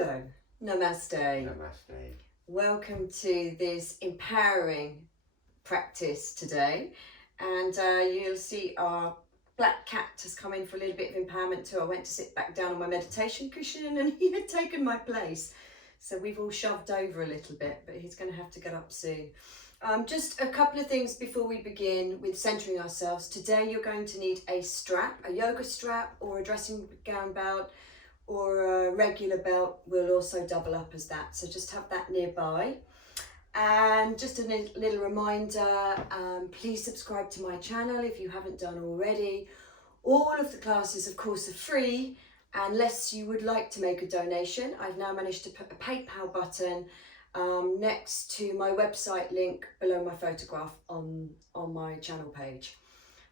Hello, namaste. Namaste. Welcome to this empowering practice today. And you'll see our black cat has come in for a little bit of empowerment too. I went to sit back down on my meditation cushion and he had taken my place. So we've all shoved over a little bit, but he's going to have to get up soon. Just a couple of things before we begin with centering ourselves. Today you're going to need a strap, a yoga strap or a dressing gown belt, or a regular belt will also double up as that. So just have that nearby. And just a little reminder, please subscribe to my channel if you haven't done already. All of the classes, of course, are free, unless you would like to make a donation. I've now managed to put a PayPal button next to my website link below my photograph on my channel page.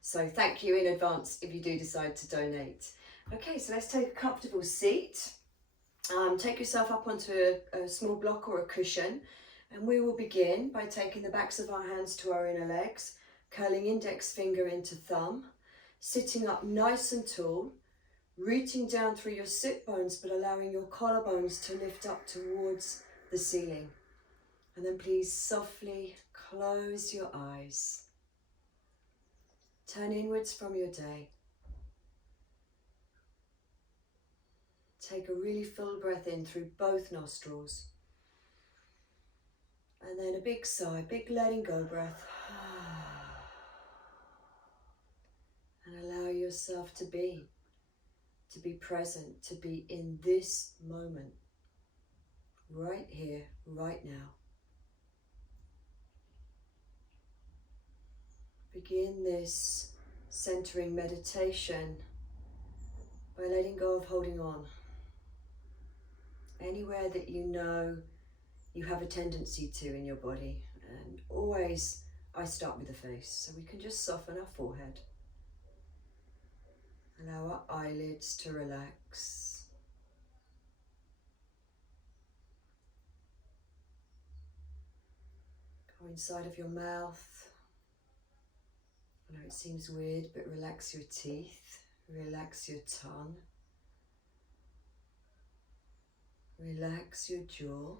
So thank you in advance if you do decide to donate. Okay, so let's take a comfortable seat. Take yourself up onto a small block or a cushion, and we will begin by taking the backs of our hands to our inner legs, curling index finger into thumb, sitting up nice and tall, rooting down through your sit bones but allowing your collarbones to lift up towards the ceiling. And then please softly close your eyes. Turn inwards from your day. Take a really full breath in through both nostrils. And then a big sigh, big letting go breath. And allow yourself to be present, to be in this moment. Right here, right now. Begin this centering meditation by letting go of holding on. Anywhere that you know you have a tendency to in your body. And always I start with the face, so we can just soften our forehead. Allow our eyelids to relax. Go inside of your mouth. I know it seems weird, but relax your teeth, relax your tongue. Relax your jaw.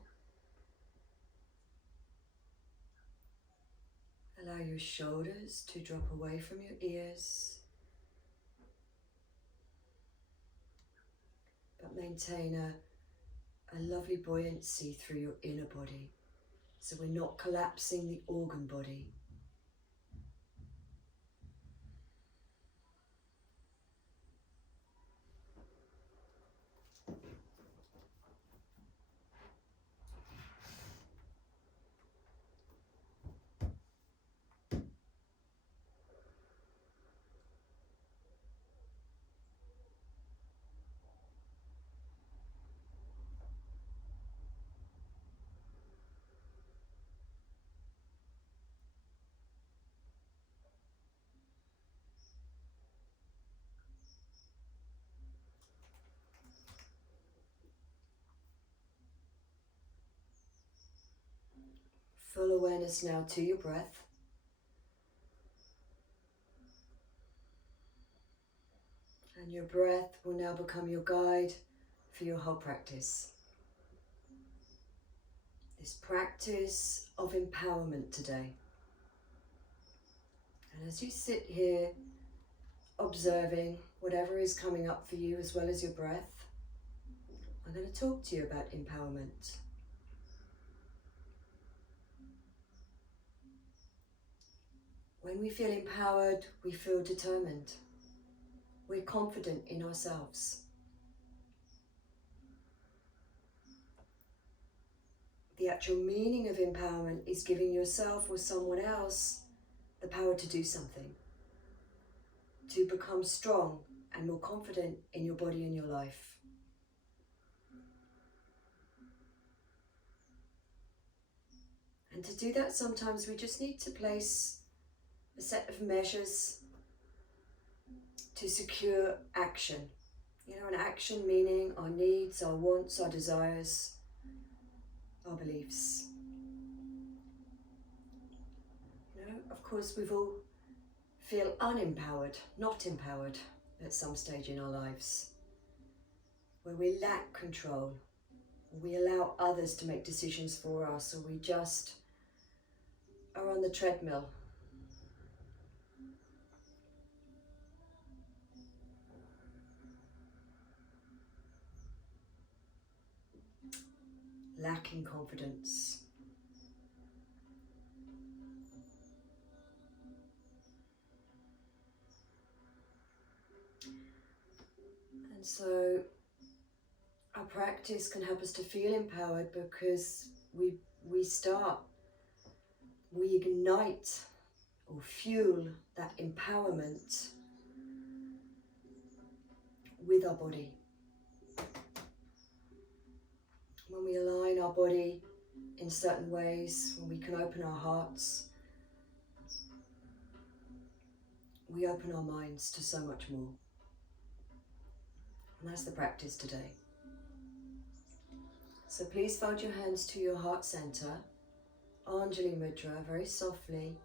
Allow your shoulders to drop away from your ears, but maintain a lovely buoyancy through your inner body, so we're not collapsing the organ body. Full awareness now to your breath. And your breath will now become your guide for your whole practice. This practice of empowerment today. And as you sit here observing whatever is coming up for you as well as your breath, I'm going to talk to you about empowerment. When we feel empowered, we feel determined. We're confident in ourselves. The actual meaning of empowerment is giving yourself or someone else the power to do something, to become strong and more confident in your body and your life. And to do that, sometimes we just need to place a set of measures to secure action. You know, an action meaning our needs, our wants, our desires, our beliefs. You know, of course, we've all feel unempowered, not empowered at some stage in our lives, where we lack control. We allow others to make decisions for us, or we just are on the treadmill. Lacking confidence. And so our practice can help us to feel empowered because we ignite or fuel that empowerment with our body. When we align our body in certain ways, when we can open our hearts, we open our minds to so much more. And that's the practice today. So please fold your hands to your heart center, Anjali Mudra, very softly.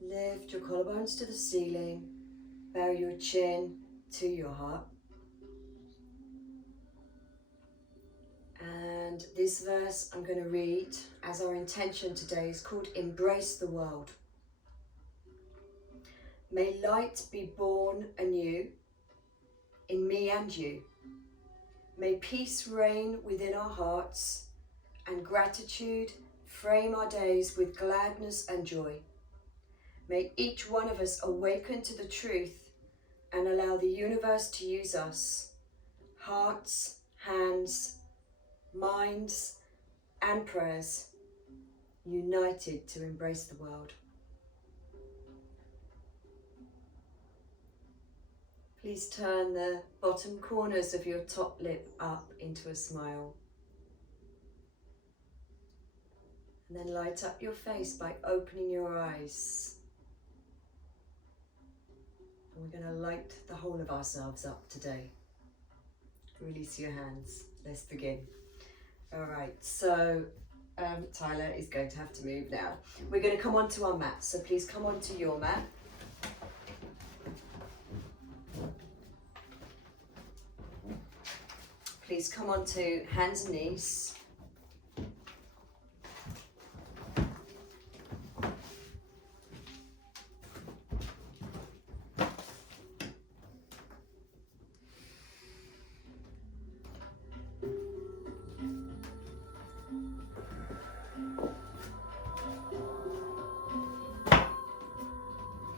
Lift your collarbones to the ceiling, bow your chin to your heart. And this verse I'm going to read as our intention today is called Embrace the World. May light be born anew in me and you. May peace reign within our hearts and gratitude frame our days with gladness and joy. May each one of us awaken to the truth and allow the universe to use us, hearts, hands, minds and prayers, united to embrace the world. Please turn the bottom corners of your top lip up into a smile. And then light up your face by opening your eyes. And we're going to light the whole of ourselves up today. Release your hands. Let's begin. All right, so Tyler is going to have to move now. We're going to come onto our mat, so please come onto your mat. Please come onto hands and knees.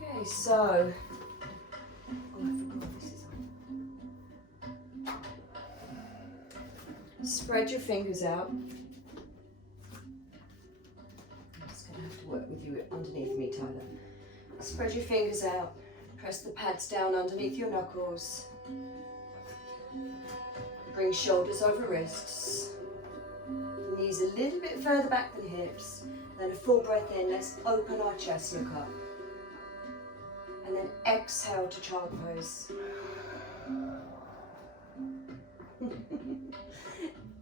Okay, so spread your fingers out. I'm just going to have to work with you underneath me, Tyler. Spread your fingers out. Press the pads down underneath your knuckles. Bring shoulders over wrists. Knees a little bit further back than hips. Then a full breath in. Let's open our chest, look up. And then exhale to child pose.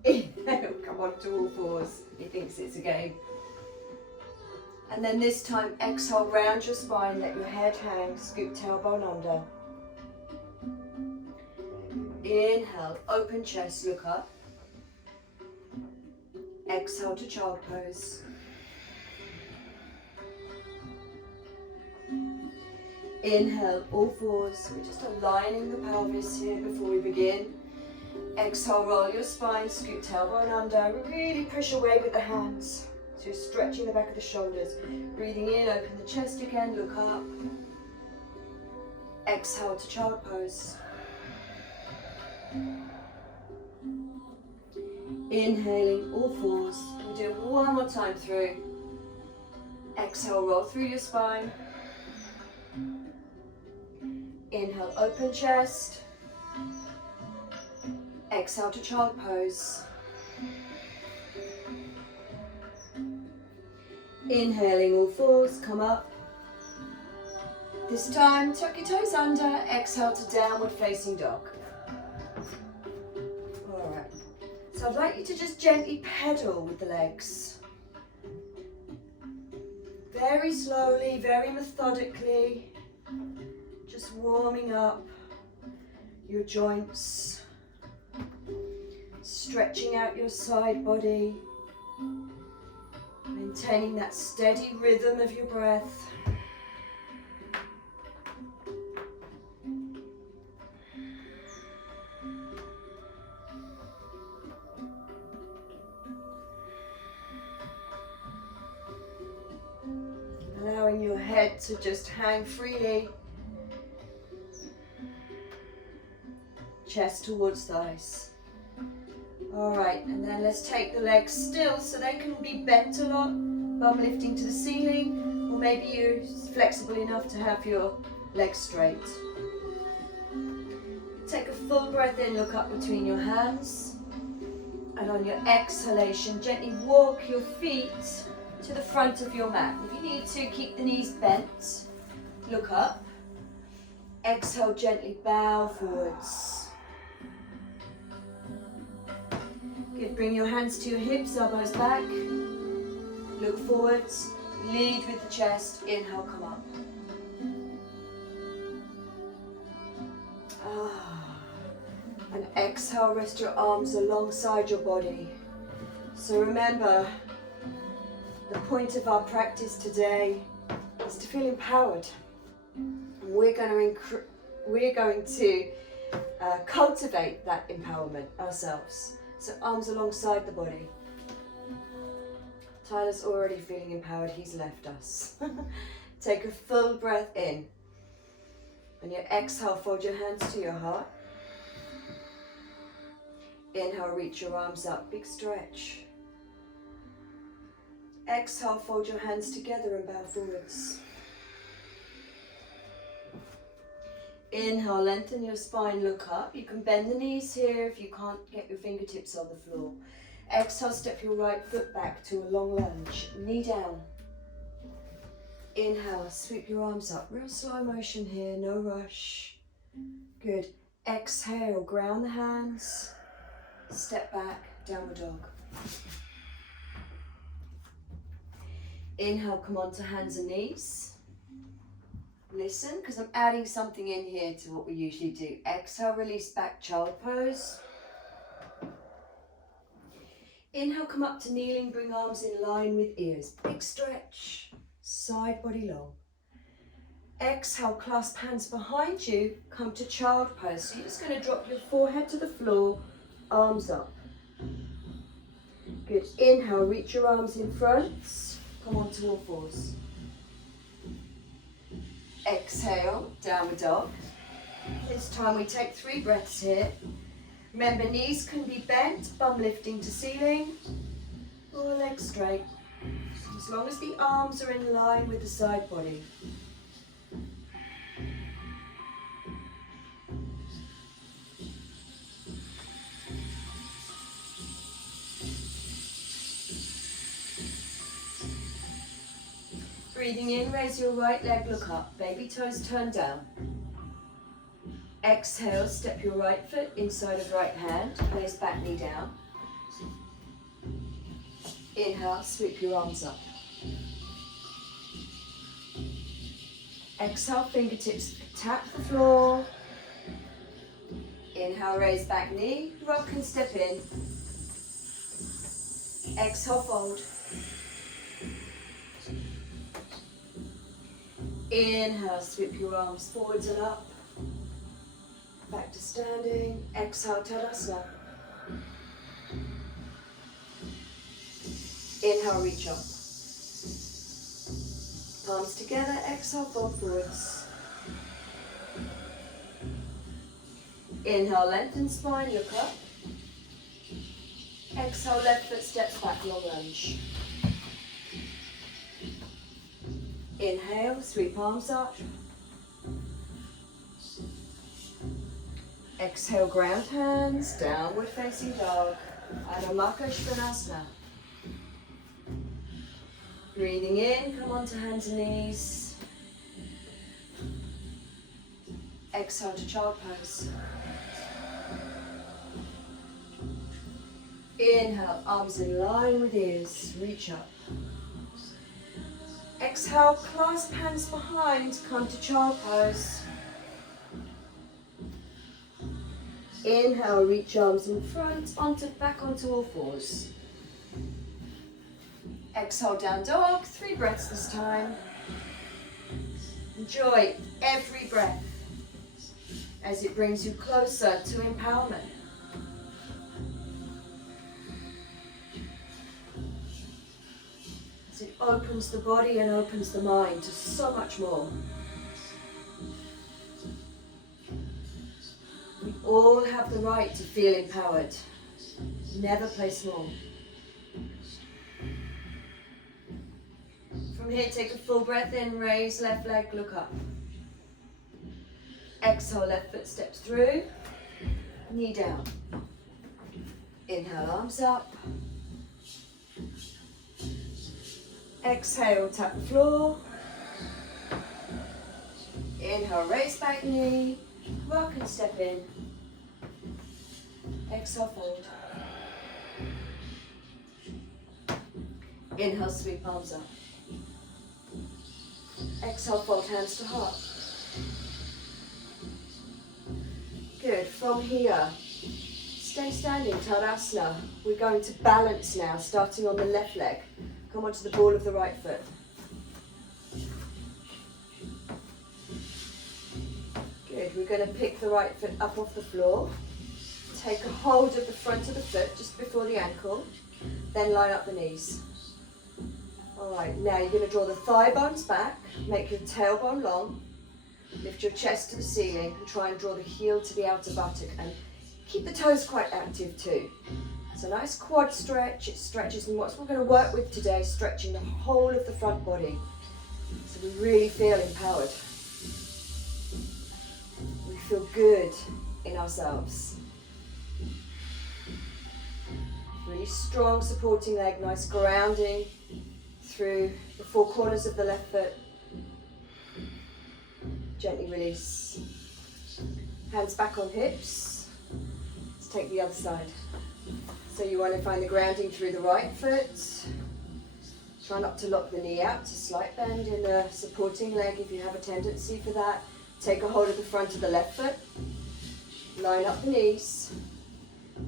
Inhale, come on to all fours. He thinks it's a game. And then this time, exhale, round your spine, let your head hang, scoop tailbone under. Inhale, open chest, look up. Exhale to child pose. Inhale, all fours. We're just aligning the pelvis here before we begin. Exhale, roll your spine, scoop tailbone under. Really push away with the hands. So you're stretching the back of the shoulders. Breathing in, open the chest again, look up. Exhale to child pose. Inhaling, all fours. We'll do it one more time through. Exhale, roll through your spine. Inhale, open chest. Exhale to child pose. Inhaling, all fours, come up. This time, tuck your toes under. Exhale to downward facing dog. All right. So I'd like you to just gently pedal with the legs. Very slowly, very methodically. Just warming up your joints. Stretching out your side body. Maintaining that steady rhythm of your breath. Allowing your head to just hang freely. Chest towards thighs. Alright, and then let's take the legs still so they can be bent a lot. Bum lifting to the ceiling, or maybe you're flexible enough to have your legs straight. Take a full breath in, look up between your hands. And on your exhalation, gently walk your feet to the front of your mat. If you need to, keep the knees bent. Look up. Exhale, gently bow forwards. Good, bring your hands to your hips, elbows back. Look forwards, lead with the chest. Inhale, come up. And exhale, rest your arms alongside your body. So remember, the point of our practice today is to feel empowered. We're going to cultivate that empowerment ourselves. So arms alongside the body. Tyler's already feeling empowered, he's left us. Take a full breath in. On your exhale, fold your hands to your heart. Inhale, reach your arms up, big stretch. Exhale, fold your hands together and bow forwards. Inhale, lengthen your spine, look up. You can bend the knees here if you can't get your fingertips on the floor. Exhale, step your right foot back to a long lunge, knee down. Inhale, sweep your arms up, real slow motion here, no rush. Good. Exhale, ground the hands, step back, downward dog. Inhale, come onto hands and knees. Listen, because I'm adding something in here to what we usually do. Exhale, release back, child pose. Inhale, come up to kneeling, bring arms in line with ears. Big stretch, side body long. Exhale, clasp hands behind you, come to child pose. So you're just going to drop your forehead to the floor, arms up. Good. Inhale, reach your arms in front, come onto all fours. Exhale, downward dog. This time we take 3 breaths here. Remember, knees can be bent, bum lifting to ceiling, or legs straight. As long as the arms are in line with the side body. Breathing in, raise your right leg, look up. Baby toes turn down. Exhale, step your right foot inside of right hand, place back knee down. Inhale, sweep your arms up. Exhale, fingertips tap the floor. Inhale, raise back knee, rock and step in. Exhale, fold. Inhale, sweep your arms forwards and up. Back to standing. Exhale, Tadasana. Inhale, reach up. Palms together, exhale, fold forwards. Inhale, lengthen spine, look up. Exhale, left foot steps back, long lunge. Inhale, sweep arms up. Exhale, ground hands, downward facing dog. Adho Mukha Svanasana. Breathing in, come onto hands and knees. Exhale to child pose. Inhale, arms in line with ears, reach up. Exhale, clasp hands behind, come to child pose. Inhale, reach arms in front, back onto all fours. Exhale, down dog, 3 breaths this time. Enjoy every breath as it brings you closer to empowerment. As it opens the body and opens the mind to so much more. We all have the right to feel empowered. Never play small. From here, take a full breath in, raise left leg, look up. Exhale, left foot steps through, knee down. Inhale, arms up. Exhale, tap the floor. Inhale, raise back knee, rock and step in. Exhale, fold. Inhale, sweep arms up. Exhale, fold hands to heart. Good. From here, stay standing, Tadasana. We're going to balance now, starting on the left leg. Come onto the ball of the right foot. Good. We're going to pick the right foot up off the floor. Take a hold of the front of the foot just before the ankle. Then line up the knees. Alright, now you're going to draw the thigh bones back, make your tailbone long, lift your chest to the ceiling and try and draw the heel to the outer buttock and keep the toes quite active too. It's a nice quad stretch, it stretches, and what we're going to work with today is stretching the whole of the front body so we really feel empowered. We feel good in ourselves. Really strong supporting leg, nice grounding through the 4 corners of the left foot. Gently release. Hands back on hips. Let's take the other side. So you want to find the grounding through the right foot. Try not to lock the knee out, to slight bend in the supporting leg if you have a tendency for that. Take a hold of the front of the left foot. Line up the knees.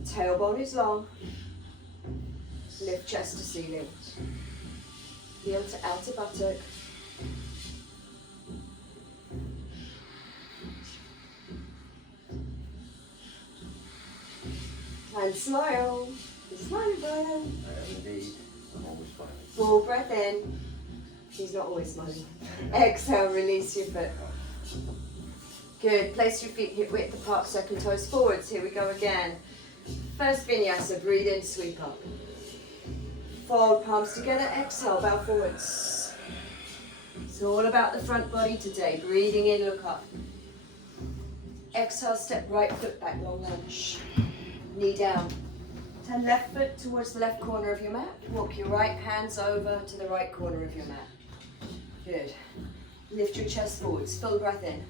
Tailbone is long. Lift chest to ceiling. Heel to outer buttock. And smile. You're smiling, Brian. I am indeed. I'm always smiling. Full breath in. He's not always smiling. Exhale, release your foot. Good. Place your feet hip width apart, second toes forwards. Here we go again. First vinyasa, breathe in, sweep up. Fold palms together, exhale, bow forwards. It's all about the front body today. Breathing in, look up. Exhale, step right foot back, long lunge. Knee down. Turn left foot towards the left corner of your mat. Walk your right hands over to the right corner of your mat. Good. Lift your chest forwards, full breath in.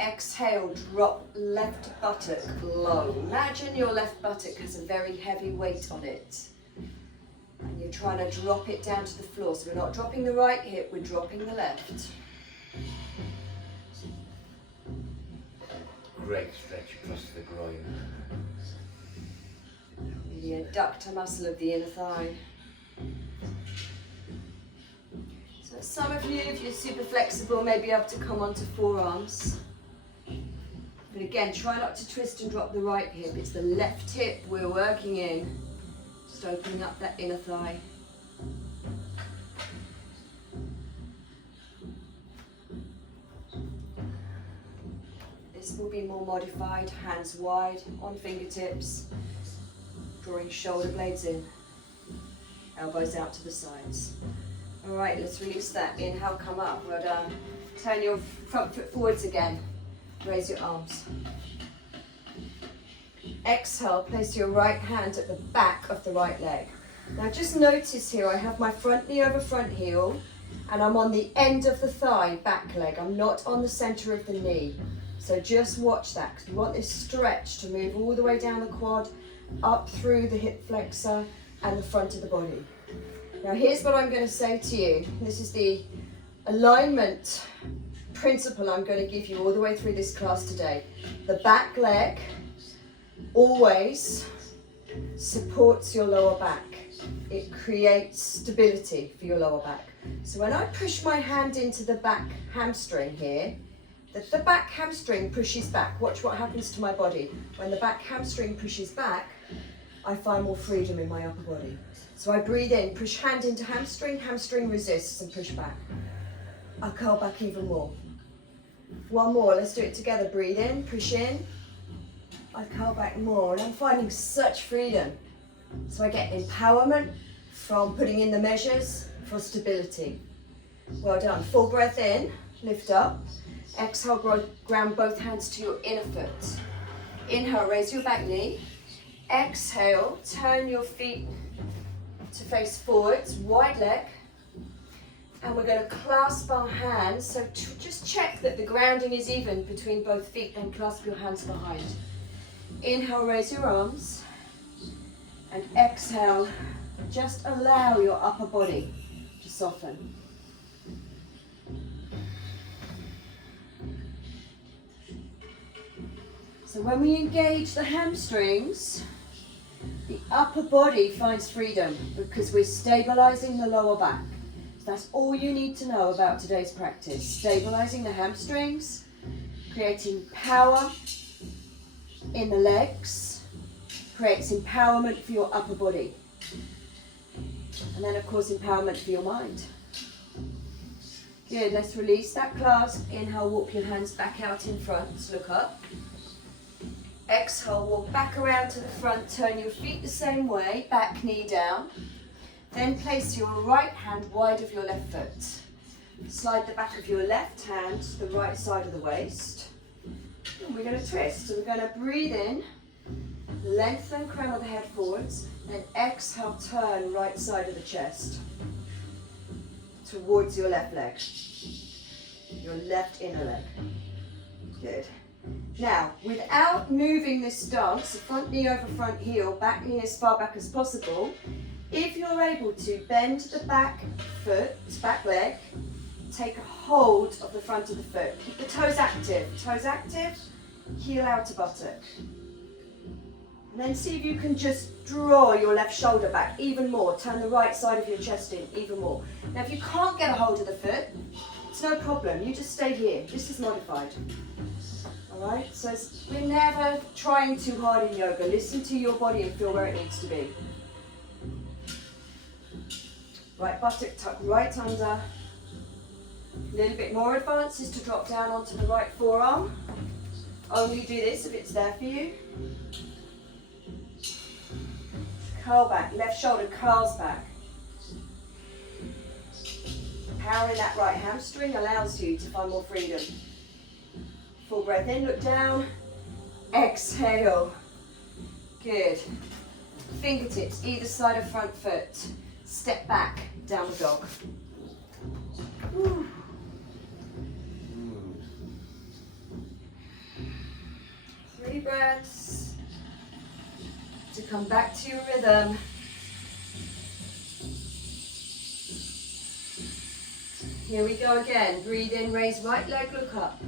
Exhale, drop left buttock low. Imagine your left buttock has a very heavy weight on it. And you're trying to drop it down to the floor. So we're not dropping the right hip, we're dropping the left. Great stretch across the groin. The adductor muscle of the inner thigh. So some of you, if you're super flexible, may be able to come onto forearms. But again, try not to twist and drop the right hip. It's the left hip we're working in. Just opening up that inner thigh. This will be more modified, hands wide on fingertips, drawing shoulder blades in, elbows out to the sides. All right, let's release that. Inhale, come up, well done. Turn your front foot forwards again, raise your arms. Exhale, place your right hand at the back of the right leg. Now just notice here, I have my front knee over front heel, and I'm on the end of the thigh, back leg. I'm not on the center of the knee. So just watch that, because we want this stretch to move all the way down the quad, up through the hip flexor and the front of the body. Now here's what I'm going to say to you. This is the alignment principle I'm going to give you all the way through this class today. The back leg always supports your lower back. It creates stability for your lower back. So when I push my hand into the back hamstring here, the back hamstring pushes back. Watch what happens to my body. When the back hamstring pushes back, I find more freedom in my upper body. So I breathe in, push hand into hamstring, hamstring resists and push back. I curl back even more. One more, let's do it together. Breathe in, push in. I curl back more and I'm finding such freedom. So I get empowerment from putting in the measures for stability. Well done. Full breath in, lift up. Exhale, ground both hands to your inner foot. Inhale, raise your back knee. Exhale, turn your feet to face forwards, wide leg. And we're going to clasp our hands. So just check that the grounding is even between both feet and clasp your hands behind. Inhale, raise your arms. And exhale, just allow your upper body to soften. So when we engage the hamstrings, the upper body finds freedom because we're stabilizing the lower back. So that's all you need to know about today's practice. Stabilizing the hamstrings, creating power in the legs, creates empowerment for your upper body. And then of course empowerment for your mind. Good, let's release that clasp. Inhale, walk your hands back out in front, look up. Exhale, walk back around to the front, turn your feet the same way, back knee down. Then place your right hand wide of your left foot. Slide the back of your left hand to the right side of the waist. And we're going to twist. So we're going to breathe in, lengthen crown of the head forwards, then exhale, turn right side of the chest towards your left leg, your left inner leg. Good. Now, without moving this stance, front knee over front heel, back knee as far back as possible, if you're able to bend the back foot, back leg, take a hold of the front of the foot. Keep the toes active, heel out to buttock. And then see if you can just draw your left shoulder back even more. Turn the right side of your chest in even more. Now, if you can't get a hold of the foot, it's no problem. You just stay here. This is modified. Alright, so we're never trying too hard in yoga. Listen to your body and feel where it needs to be. Right buttock tuck right under. A little bit more advanced is to drop down onto the right forearm. Only do this if it's there for you. Curl back, left shoulder curls back. Power in that right hamstring allows you to find more freedom. Full breath in, look down, exhale. Good. Fingertips either side of front foot. Step back, down the dog. Woo. 3 breaths to come back to your rhythm. Here we go again. Breathe in, raise right leg, look up.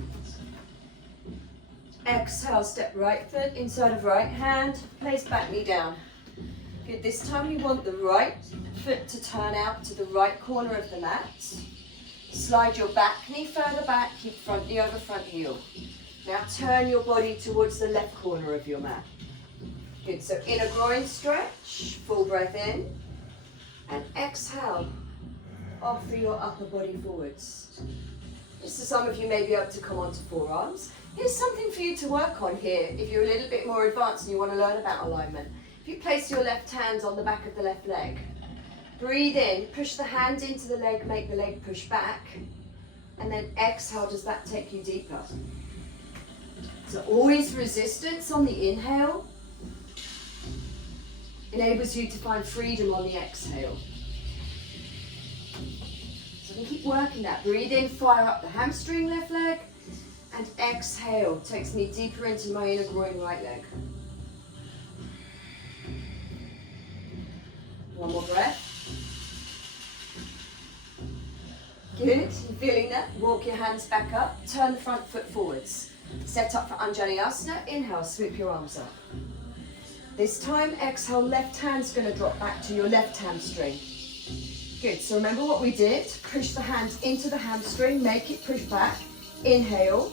Exhale, step right foot inside of right hand, place back knee down. Good, this time you want the right foot to turn out to the right corner of the mat. Slide your back knee further back, keep front knee over front heel. Now turn your body towards the left corner of your mat. Good, so inner groin stretch, full breath in, and exhale, offer your upper body forwards. So some of you may be able to come onto forearms. Here's something for you to work on here if you're a little bit more advanced and you want to learn about alignment. If you place your left hand on the back of the left leg, breathe in, push the hand into the leg, make the leg push back, and then exhale, does that take you deeper? So always resistance on the inhale enables you to find freedom on the exhale. So we keep working that. Breathe in, fire up the hamstring left leg, and exhale takes me deeper into my inner groin right leg. One more breath. Good, you feeling that? Walk your hands back up, turn the front foot forwards. Set up for Anjali Asana, inhale, swoop your arms up. This time, exhale, left hand's going to drop back to your left hamstring. Good, so remember what we did. Push the hands into the hamstring, make it push back. Inhale.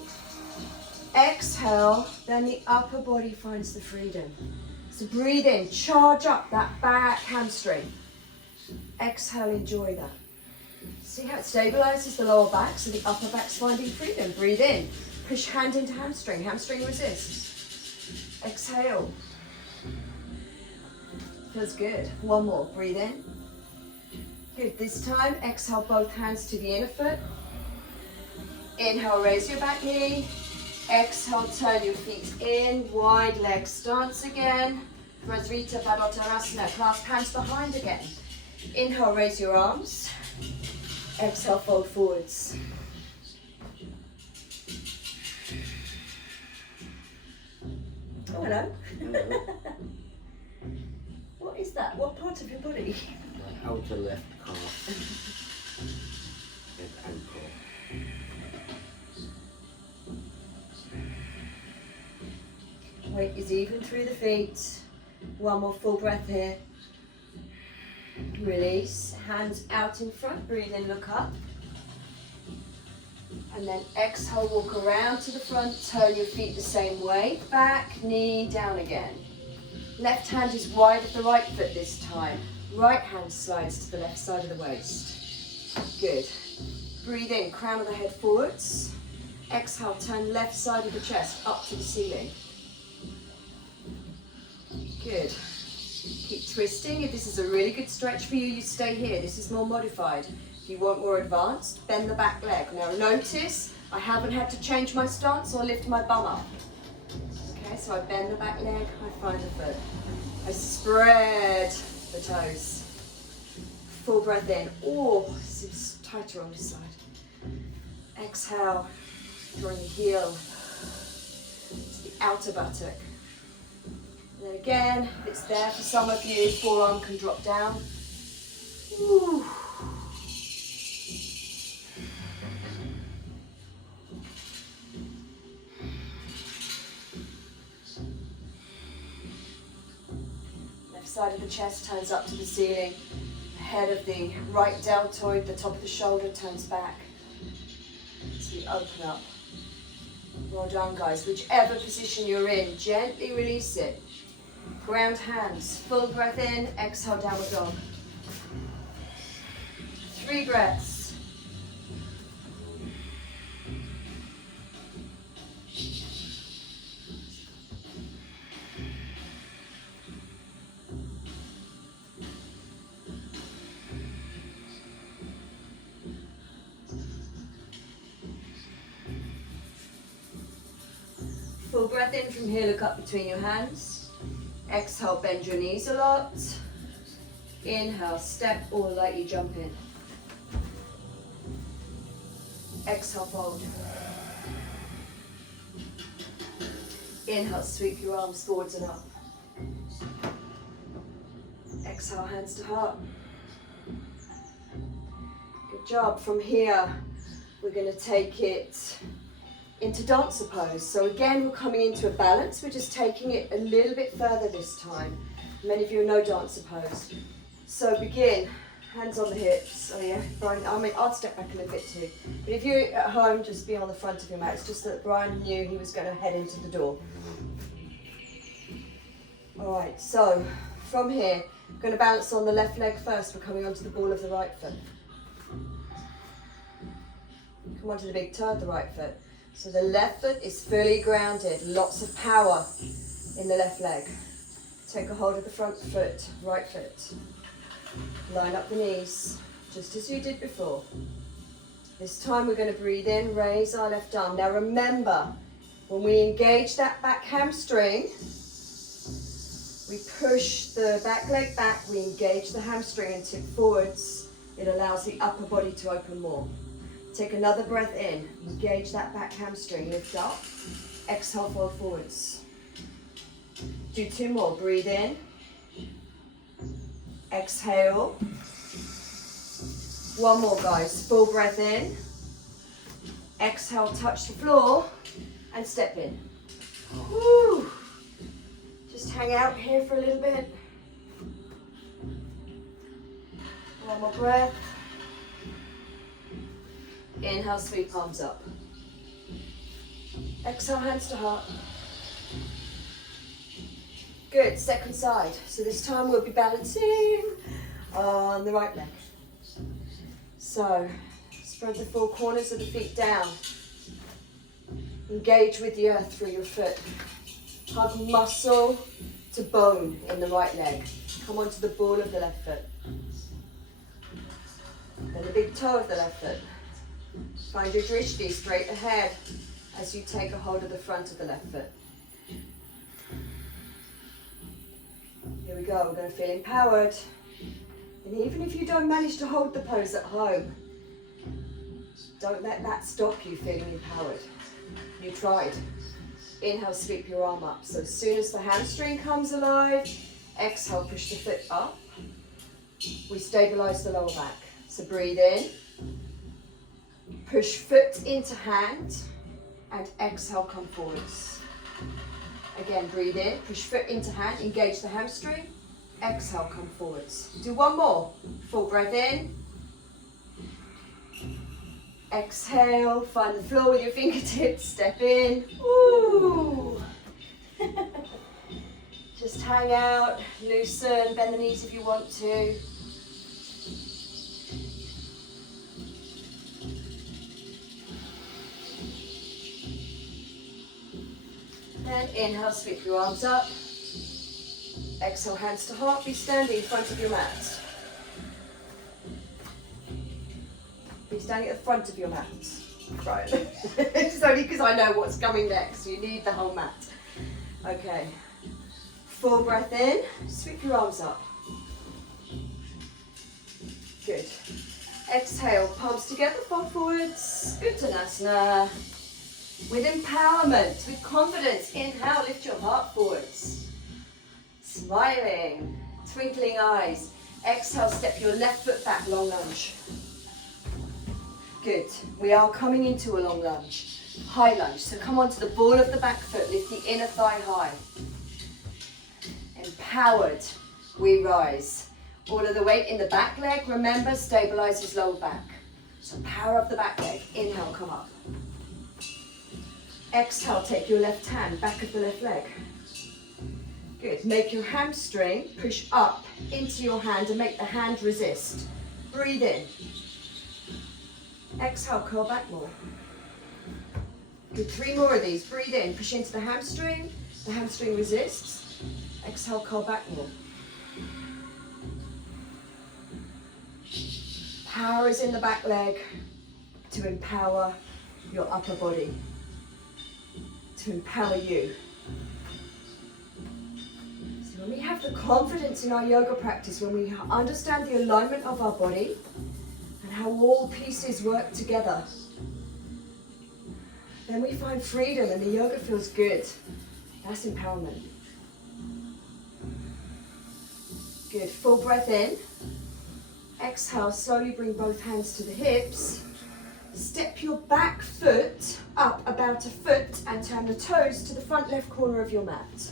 Exhale, then the upper body finds the freedom. So breathe in, charge up that back hamstring. Exhale, enjoy that. See how it stabilizes the lower back, so the upper back's finding freedom. Breathe in, push hand into hamstring, hamstring resist. Exhale. Feels good. One more, breathe in. Good, this time, exhale both hands to the inner foot. Inhale, raise your back knee. Exhale, turn your feet in, wide leg stance again. Vrasrita Padottanasana, clasp hands behind again. Inhale, raise your arms. Exhale, fold forwards. Oh, hello. What is that? What part of your body? My outer left calf and ankle. Weight is even through the feet. One more full breath here. Release, hands out in front, breathe in, look up. And then exhale, walk around to the front, turn your feet the same way. Back, knee, down again. Left hand is wide of the right foot this time. Right hand slides to the left side of the waist. Good. Breathe in, crown of the head forwards. Exhale, turn left side of the chest up to the ceiling. Good. Keep twisting. If this is a really good stretch for you, you stay here. This is more modified. If you want more advanced, bend the back leg. Now notice, I haven't had to change my stance or lift my bum up. Okay, so I bend the back leg, I find the foot. I spread the toes. Full breath in. Oh, this is tighter on this side. Exhale, drawing the heel to the outer buttock. And then again, if it's there for some of you, forearm can drop down. Ooh. Left side of the chest turns up to the ceiling. The head of the right deltoid, the top of the shoulder turns back. As we open up. Well done, guys. Whichever position you're in, gently release it. Ground hands, full breath in, exhale, downward dog. 3 breaths. Full breath in from here, look up between your hands. Exhale, bend your knees a lot. Inhale, step or lightly jump in. Exhale, fold. Inhale, sweep your arms forwards and up. Exhale, hands to heart. Good job. From here, we're going to take it into dancer pose. So again, we're coming into a balance. We're just taking it a little bit further this time. Many of you know dancer pose. So begin, hands on the hips. Oh yeah, Brian, I'll step back a little bit too. But if you're at home, just be on the front of your mat. It's just that Brian knew he was going to head into the door. All right, so from here, I'm going to balance on the left leg first. We're coming onto the ball of the right foot. Come onto the big toe of the right foot. So the left foot is fully grounded, lots of power in the left leg. Take a hold of the front foot, right foot. Line up the knees, just as you did before. This time we're going to breathe in, raise our left arm. Now remember, when we engage that back hamstring, we push the back leg back, we engage the hamstring and tip forwards. It allows the upper body to open more. Take another breath in, engage that back hamstring, lift up, exhale, fold forwards. Do 2 more, breathe in, exhale. 1 more, guys, full breath in, exhale, touch the floor, and step in. Woo. Just hang out here for a little bit. One more breath. Inhale, sweep palms up. Exhale, hands to heart. Good, second side. So this time we'll be balancing on the right leg. So, spread the four corners of the feet down. Engage with the earth through your foot. Hug muscle to bone in the right leg. Come onto the ball of the left foot. Then the big toe of the left foot. Find your drishti straight ahead as you take a hold of the front of the left foot. Here we go, we're going to feel empowered. And even if you don't manage to hold the pose at home, don't let that stop you feeling empowered. You tried. Inhale, sweep your arm up. So as soon as the hamstring comes alive, exhale, push the foot up. We stabilise the lower back. So breathe in, push foot into hand, and exhale, come forwards. Again, breathe in, push foot into hand, engage the hamstring, exhale, come forwards. Do one more. Full breath in. Exhale, find the floor with your fingertips, step in. Ooh. Just hang out, loosen, bend the knees if you want to. Then inhale, sweep your arms up. Exhale, hands to heart, be standing in front of your mat. Be standing at the front of your mat. Right. It's only because I know what's coming next. You need the whole mat. Okay. Full breath in. Sweep your arms up. Good. Exhale, palms together, fold forwards. Uttanasana. With empowerment, with confidence. Inhale, lift your heart forwards. Smiling. Twinkling eyes. Exhale, step your left foot back, long lunge. Good. We are coming into a long lunge. High lunge. So come onto the ball of the back foot. Lift the inner thigh high. Empowered. We rise. All of the weight in the back leg. Remember, stabilizes lower back. So power of the back leg. Inhale, come up. Exhale, take your left hand, back of the left leg. Good. Make your hamstring push up into your hand and make the hand resist. Breathe in. Exhale, curl back more. Good, 3 more of these. Breathe in, push into the hamstring resists. Exhale, curl back more. Power is in the back leg to empower your upper body, to empower you. So when we have the confidence in our yoga practice, when we understand the alignment of our body, and how all pieces work together, then we find freedom and the yoga feels good. That's empowerment. Good, full breath in. Exhale, slowly bring both hands to the hips. Step your back foot up about a foot and turn the toes to the front left corner of your mat.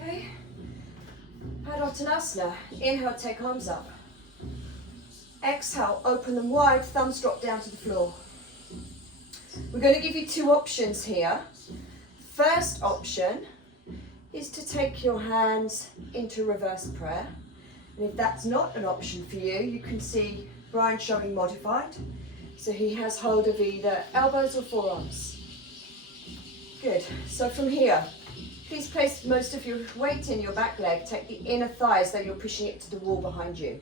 Okay? Padottanasana. Inhale, take arms up. Exhale, open them wide, thumbs drop down to the floor. We're going to give you 2 options here. First option is to take your hands into reverse prayer. And if that's not an option for you, you can see Brian showing modified. So he has hold of either elbows or forearms. Good. So from here, please place most of your weight in your back leg. Take the inner thigh as though you're pushing it to the wall behind you.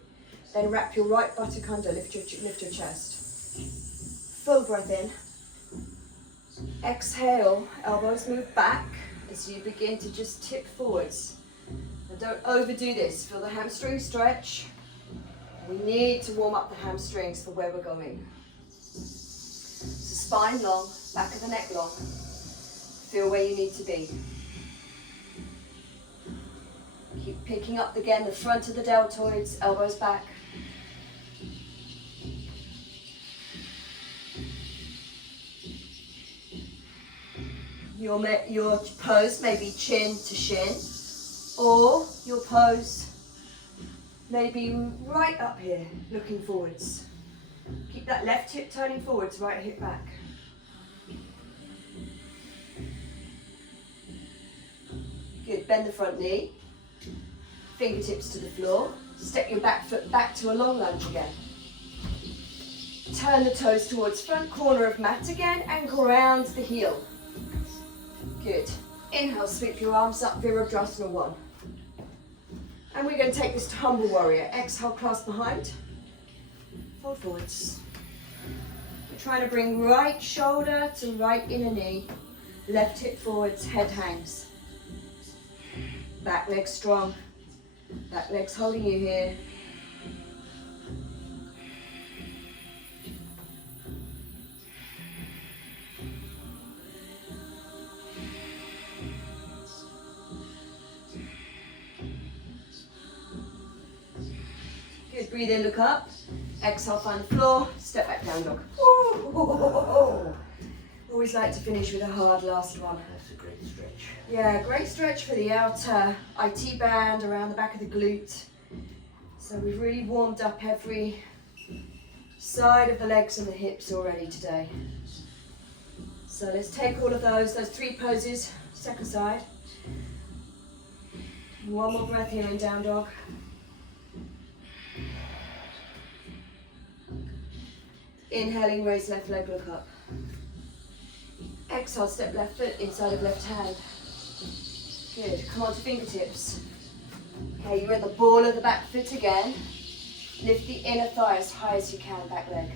Then wrap your right buttock under, lift your chest. Full breath in. Exhale, elbows move back as you begin to just tip forwards. And don't overdo this. Feel the hamstring stretch. We need to warm up the hamstrings for where we're going. So spine long, back of the neck long. Feel where you need to be. Keep picking up again the front of the deltoids, elbows back. Your pose may be chin to shin, Or your pose may be right up here, looking forwards. Keep that left hip turning forwards, right hip back. Good, bend the front knee, fingertips to the floor. Step your back foot back to a long lunge again. Turn the toes towards front corner of mat again and ground the heel. Good. Inhale, sweep your arms up, Virabhadrasana 1. And we're going to take this to humble warrior. Exhale, clasp behind. Fold forwards. We're trying to bring right shoulder to right inner knee. Left hip forwards, head hangs. Back leg strong. Back leg's holding you here. Good, breathe in, look up. Exhale, find the floor. Step back, down dog. Ooh. Always like to finish with a hard last one. That's a great stretch. Yeah, great stretch for the outer IT band around the back of the glute. So we've really warmed up every side of the legs and the hips already today. So let's take all of those 3 poses, second side. One more breath here in down dog. Inhaling, raise left leg, look up. Exhale, step left foot inside of left hand. Good, come on to fingertips. Okay, you're at the ball of the back foot again. Lift the inner thigh as high as you can, back leg.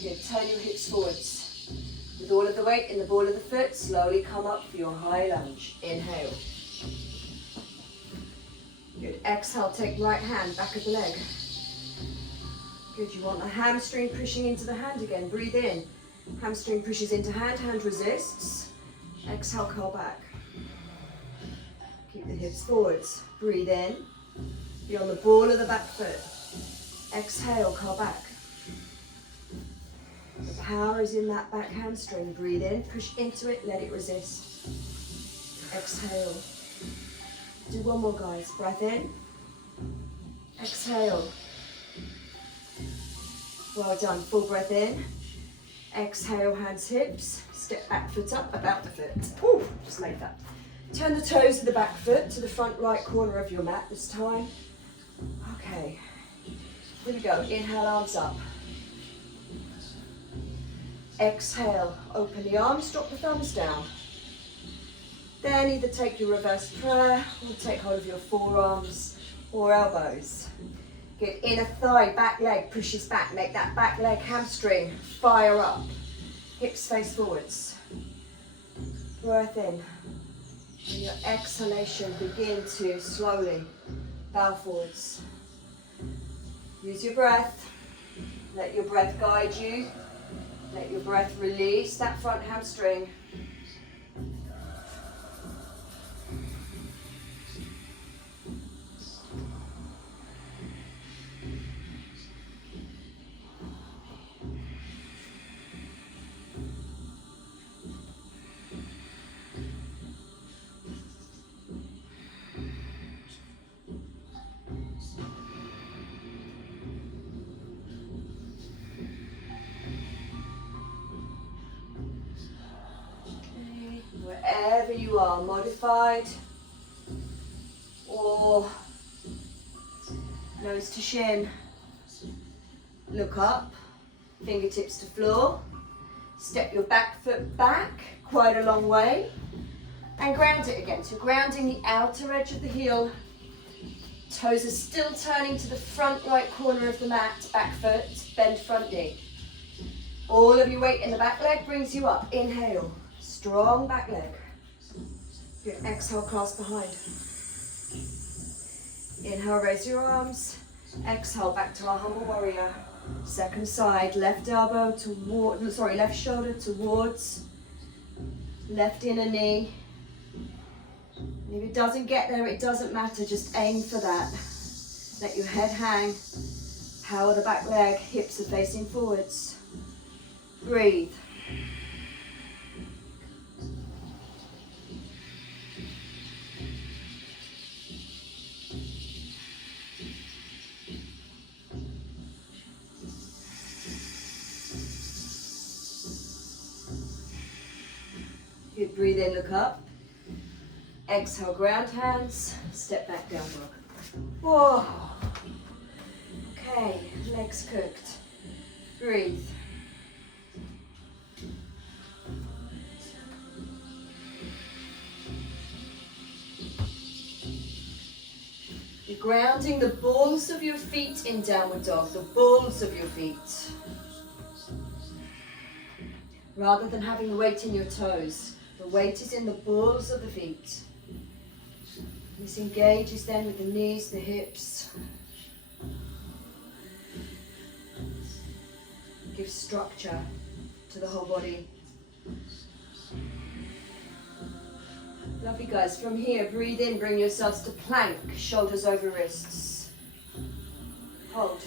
Good, turn your hips forwards. With all of the weight in the ball of the foot, slowly come up for your high lunge. Inhale. Good, exhale, take right hand, back of the leg. Good, you want the hamstring pushing into the hand again. Breathe in. Hamstring pushes into hand, hand resists. Exhale, curl back. Keep the hips forwards. Breathe in. Be on the ball of the back foot. Exhale, curl back. The power is in that back hamstring. Breathe in, push into it, let it resist. Exhale. Do one more, guys. Breath in. Exhale. Well done. Full breath in. Exhale, hands, hips. Step back foot up, about the foot. Ooh, just made that. Turn the toes of the back foot to the front right corner of your mat this time. Okay. Here we go. Inhale, arms up. Exhale, open the arms, drop the thumbs down. Then either take your reverse prayer or take hold of your forearms or elbows. Good, inner thigh, back leg pushes back. Make that back leg hamstring fire up. Hips face forwards. Breath in. And your exhalation, begin to slowly bow forwards. Use your breath. Let your breath guide you. Let your breath release that front hamstring. Wherever you are, modified or nose to shin. Look up, fingertips to floor. Step your back foot back quite a long way and ground it again. So grounding the outer edge of the heel. Toes are still turning to the front right corner of the mat, back foot, bend front knee. All of your weight in the back leg brings you up. Inhale. Strong back leg. Good. Exhale, clasp behind. Inhale, raise your arms. Exhale, back to our humble warrior. Second side, left elbow toward, left shoulder towards left inner knee. And if it doesn't get there, it doesn't matter. Just aim for that. Let your head hang. Power the back leg. Hips are facing forwards. Breathe. breathe in, look up. Exhale, ground hands, step back, down dog. Whoa. Okay, legs cooked. Breathe. You're grounding the balls of your feet in downward dog, the balls of your feet. Rather than having the weight in your toes, the weight is in the balls of the feet. This engages then with the knees, the hips. Gives structure to the whole body. Lovely guys, from here, breathe in, bring yourselves to plank, shoulders over wrists. Hold.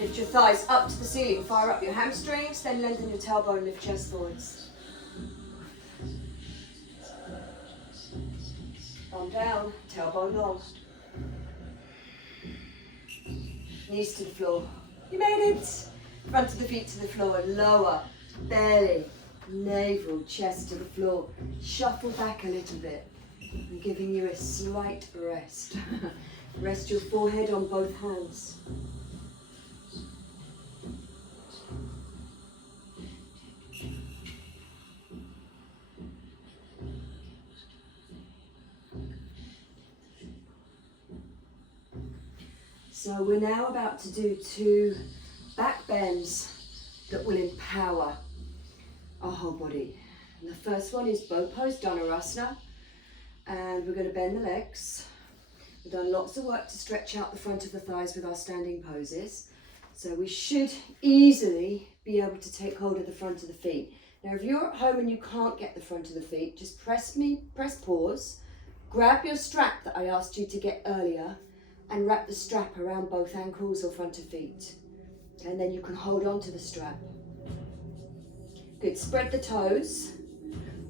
Lift your thighs up to the ceiling, fire up your hamstrings, then lengthen your tailbone, lift chest forwards. Arm down, tailbone long. Knees to the floor. You made it! Front of the feet to the floor, lower, belly, navel, chest to the floor. Shuffle back a little bit. I'm giving you a slight rest. Rest your forehead on both hands. So we're now about to do 2 back bends that will empower our whole body. And the first one is bow pose, Dhanurasana, and we're going to bend the legs. We've done lots of work to stretch out the front of the thighs with our standing poses, so we should easily be able to take hold of the front of the feet. Now if you're at home and you can't get the front of the feet, just press pause, grab your strap that I asked you to get earlier and wrap the strap around both ankles or front of feet. And then you can hold on to the strap. Good, spread the toes.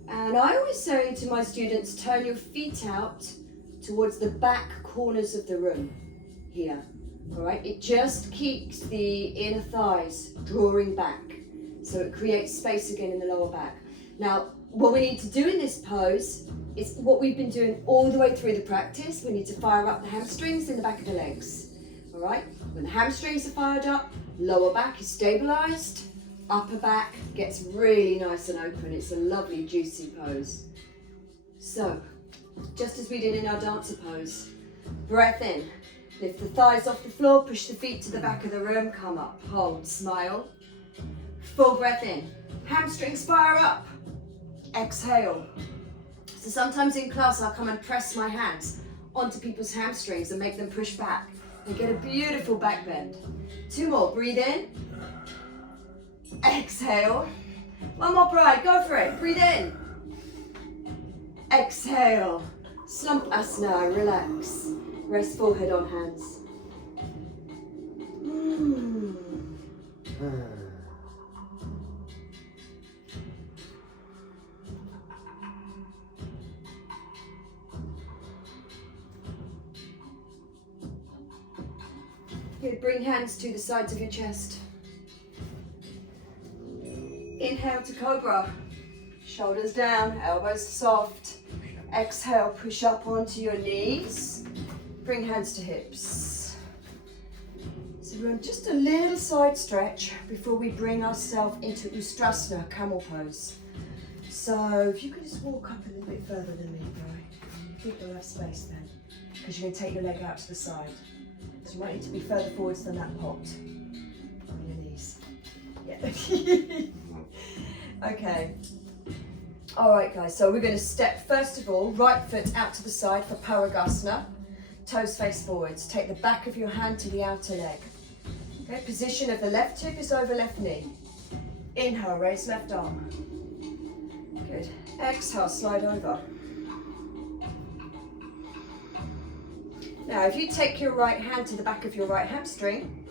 And I always say to my students, turn your feet out towards the back corners of the room, here. All right, it just keeps the inner thighs drawing back. So it creates space again in the lower back. Now, what we need to do in this pose is what we've been doing all the way through the practice. We need to fire up the hamstrings in the back of the legs. All right, when the hamstrings are fired up, lower back is stabilized, upper back gets really nice and open. It's a lovely, juicy pose. So, just as we did in our dancer pose, breath in, lift the thighs off the floor, push the feet to the back of the room, come up, hold, smile. Full breath in, hamstrings fire up, exhale. So sometimes in class I'll come and press my hands onto people's hamstrings and make them push back and get a beautiful back bend. 2 more, breathe in, exhale. 1 more, pride, go for it, breathe in, exhale. Slump asana, relax, rest forehead on hands. Good, bring hands to the sides of your chest. Inhale to cobra, shoulders down, elbows soft. Exhale, push up onto your knees. Bring hands to hips. So we're on just a little side stretch before we bring ourselves into Ustrasana, camel pose. So if you could just walk up a little bit further than me, Bri. Keep enough space then, because you're going to take your leg out to the side. So you might need to be further forwards than that pot on your knees. Yeah. Okay. All right, guys. So we're going to step, first of all, right foot out to the side for Parigasana. Toes face forwards. Take the back of your hand to the outer leg. Okay, position of the left hip is over left knee. Inhale, raise left arm. Good. Exhale, slide over. Now, if you take your right hand to the back of your right hamstring,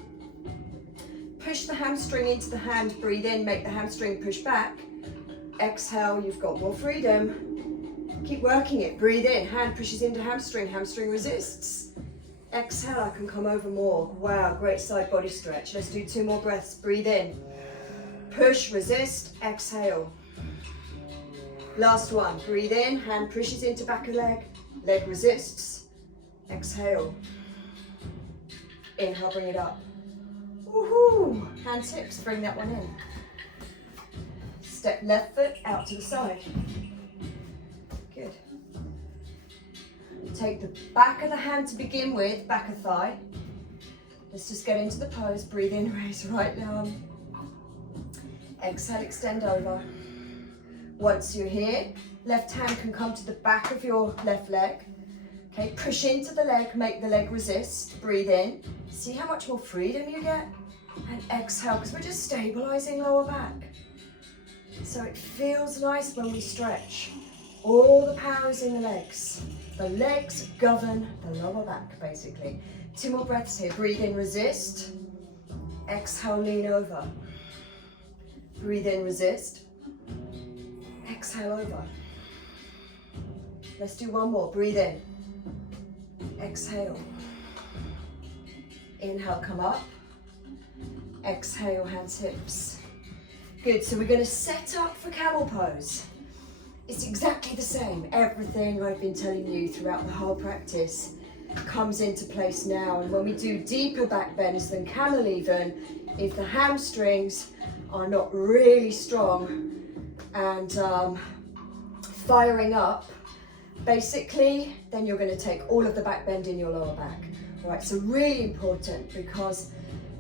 push the hamstring into the hand, breathe in, make the hamstring push back. Exhale, you've got more freedom. Keep working it, breathe in, hand pushes into hamstring, hamstring resists. Exhale, I can come over more. Wow, great side body stretch. Let's do 2 more breaths, breathe in. Push, resist, exhale. Last one. Breathe in, hand pushes into back of leg, leg resists. Exhale. Inhale, bring it up. Woohoo! Hands, hips, bring that one in. Step left foot out to the side. Good. Take the back of the hand to begin with, back of thigh. Let's just get into the pose. Breathe in, raise right arm. Exhale, extend over. Once you're here, left hand can come to the back of your left leg. Okay, push into the leg, make the leg resist. Breathe in. See how much more freedom you get? And exhale, because we're just stabilizing lower back. So it feels nice when we stretch. All the power is in the legs. The legs govern the lower back, basically. 2 more breaths here. Breathe in, resist. Exhale, lean over. Breathe in, resist. Exhale, over. Let's do one more. Breathe in. Exhale. Inhale, come up. Exhale, hands, hips. Good, so we're going to set up for camel pose. It's exactly the same. Everything I've been telling you throughout the whole practice comes into place now. And when we do deeper back bends than camel even, if the hamstrings are not really strong and firing up, basically, then you're going to take all of the back bend in your lower back. All right, so really important, because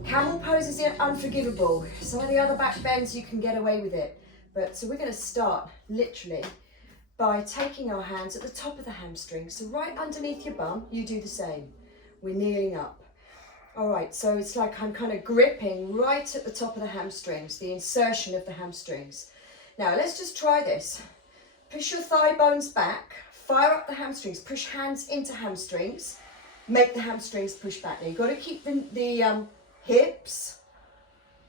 camel pose is unforgivable. Some of the other back bends you can get away with it. But so we're going to start literally by taking our hands at the top of the hamstring. So right underneath your bum, you do the same. We're kneeling up. All right, so it's like I'm kind of gripping right at the top of the hamstrings, the insertion of the hamstrings. Now let's just try this. Push your thigh bones back, fire up the hamstrings, push hands into hamstrings, make the hamstrings push back. Now you've got to keep the hips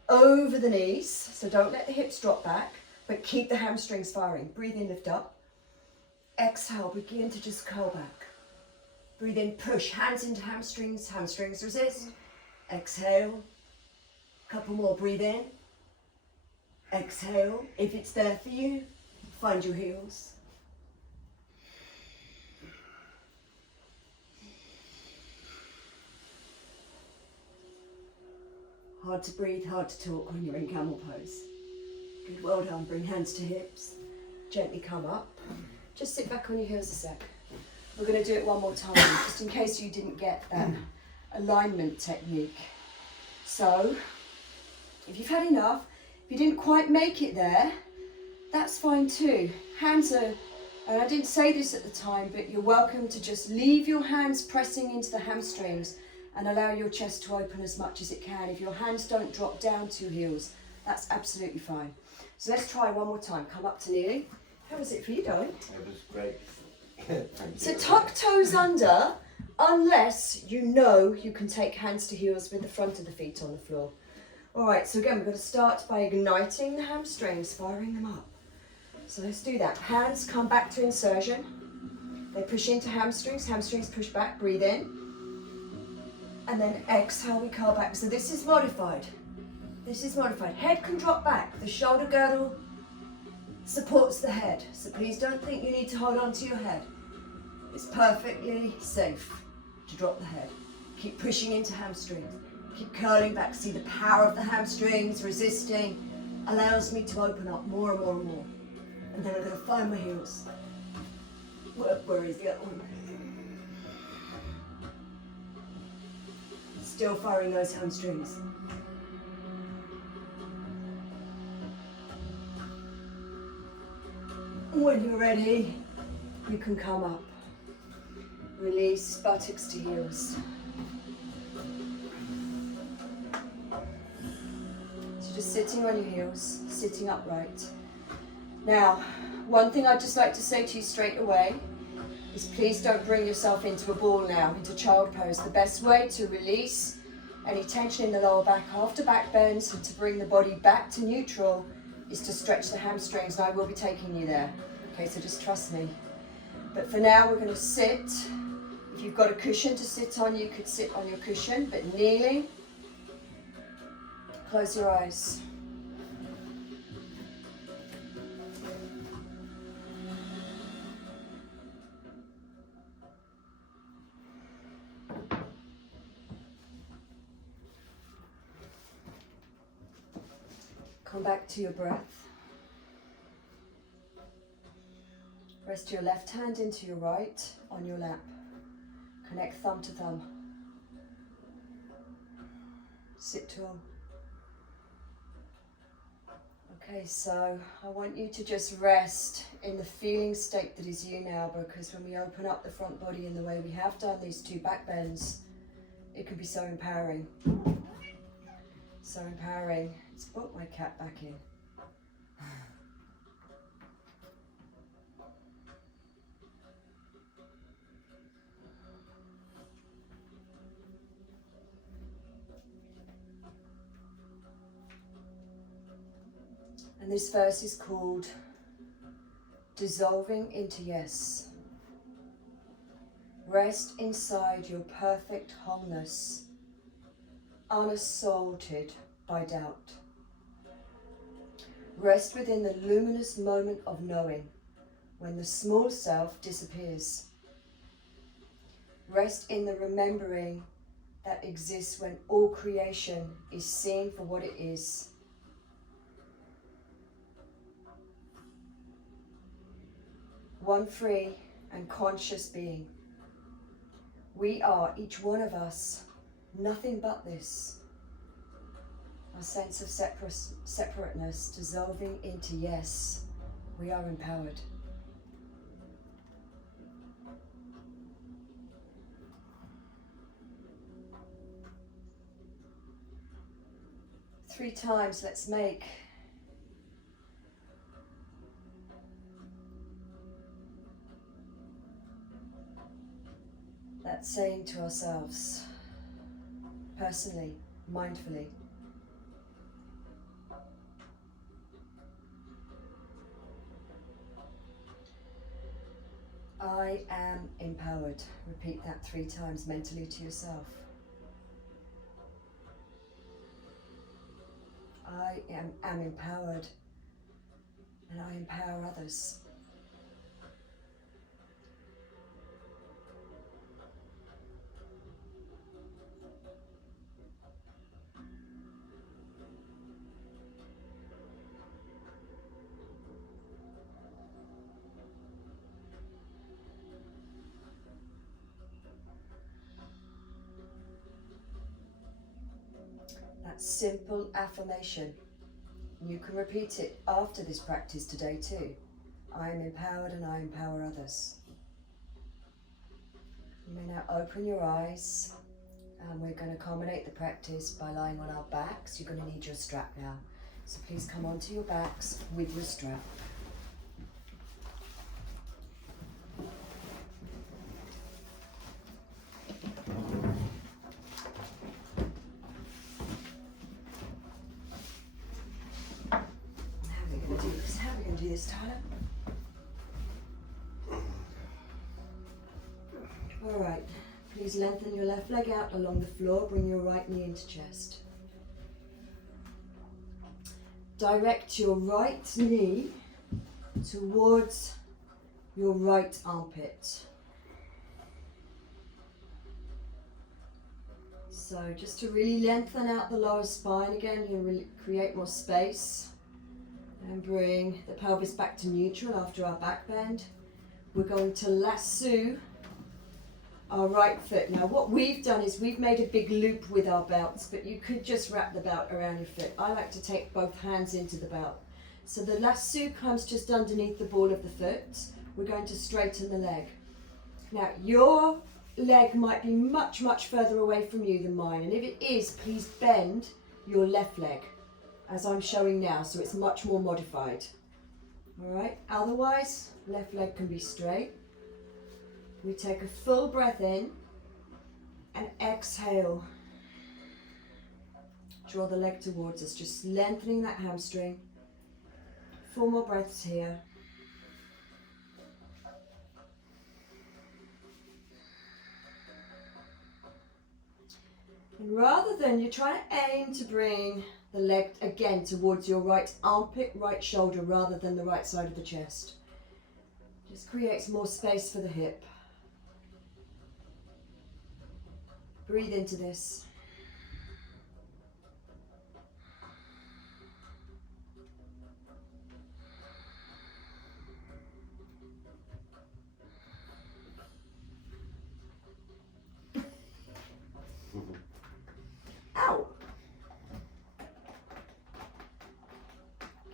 over the knees, so don't let the hips drop back, but keep the hamstrings firing. Breathe in, lift up. Exhale, begin to just curl back. Breathe in, push hands into hamstrings, hamstrings resist. Exhale. Couple more, breathe in. Exhale. If it's there for you, find your heels. Hard to breathe, hard to talk when you're in camel pose. Good, well done. Bring hands to hips. Gently come up. Just sit back on your heels a sec. We're going to do it one more time, just in case you didn't get that alignment technique. So, if you've had enough, if you didn't quite make it there, that's fine too. Hands are, and I didn't say this at the time, but you're welcome to just leave your hands pressing into the hamstrings and allow your chest to open as much as it can. If your hands don't drop down to your heels, that's absolutely fine. So let's try one more time. Come up to kneeling. How was it for you, darling? It was great. So tuck toes under, unless you know you can take hands to heels with the front of the feet on the floor. All right, so again, we're going to start by igniting the hamstrings, firing them up. So let's do that. Hands come back to insertion. They push into hamstrings, hamstrings push back, breathe in. And then exhale, we curl back. So this is modified. This is modified. Head can drop back. The shoulder girdle supports the head. So please don't think you need to hold on to your head. It's perfectly safe to drop the head. Keep pushing into hamstrings. Keep curling back. See the power of the hamstrings resisting allows me to open up more and more and more. And then I'm going to find my heels. Where is the other one? Still firing those hamstrings. When you're ready, you can come up. Release buttocks to heels. So just sitting on your heels, sitting upright. Now, one thing I'd just like to say to you straight away is please don't bring yourself into a ball now, into child pose. The best way to release any tension in the lower back after back bends and to bring the body back to neutral is to stretch the hamstrings, and I will be taking you there. Okay, so just trust me. But for now, we're going to sit. If you've got a cushion to sit on, you could sit on your cushion, but kneeling. Close your eyes. Come back to your breath. Rest your left hand into your right on your lap. Connect thumb to thumb. Sit tall. Okay, so I want you to just rest in the feeling state that is you now, because when we open up the front body in the way we have done these 2 back bends, it can be so empowering. So empowering. Let's put my cat back in. And this verse is called Dissolving into Yes. Rest inside your perfect wholeness, unassaulted by doubt. Rest within the luminous moment of knowing, when the small self disappears. Rest in the remembering that exists when all creation is seen for what it is. One free and conscious being. We are, each one of us, nothing but this. Our sense of separateness dissolving into yes. We are empowered. Three times, let's make that saying to ourselves, personally, mindfully. I am empowered. Repeat that 3 times mentally to yourself. I am empowered, and I empower others. That simple affirmation. You can repeat it after this practice today too. I am empowered and I empower others. You may now open your eyes, and we're going to culminate the practice by lying on our backs. You're going to need your strap now. So please come onto your backs with your strap. How are we going to do this, Tyler? All right, please lengthen your left leg out along the floor, bring your right knee into chest. Direct your right knee towards your right armpit. So just to really lengthen out the lower spine again, you really create more space. And bring the pelvis back to neutral after our back bend. We're going to lasso our right foot. Now what we've done is we've made a big loop with our belts, but you could just wrap the belt around your foot. I like to take both hands into the belt. So the lasso comes just underneath the ball of the foot. We're going to straighten the leg. Now your leg might be much, much further away from you than mine, and if it is, please bend your left leg as I'm showing now, so it's much more modified. All right, otherwise, left leg can be straight. We take a full breath in and exhale. Draw the leg towards us, just lengthening that hamstring. 4 more breaths here. And rather than, you're trying to aim to bring the leg again towards your right armpit, right shoulder, rather than the right side of the chest. Just creates more space for the hip. Breathe into this. out.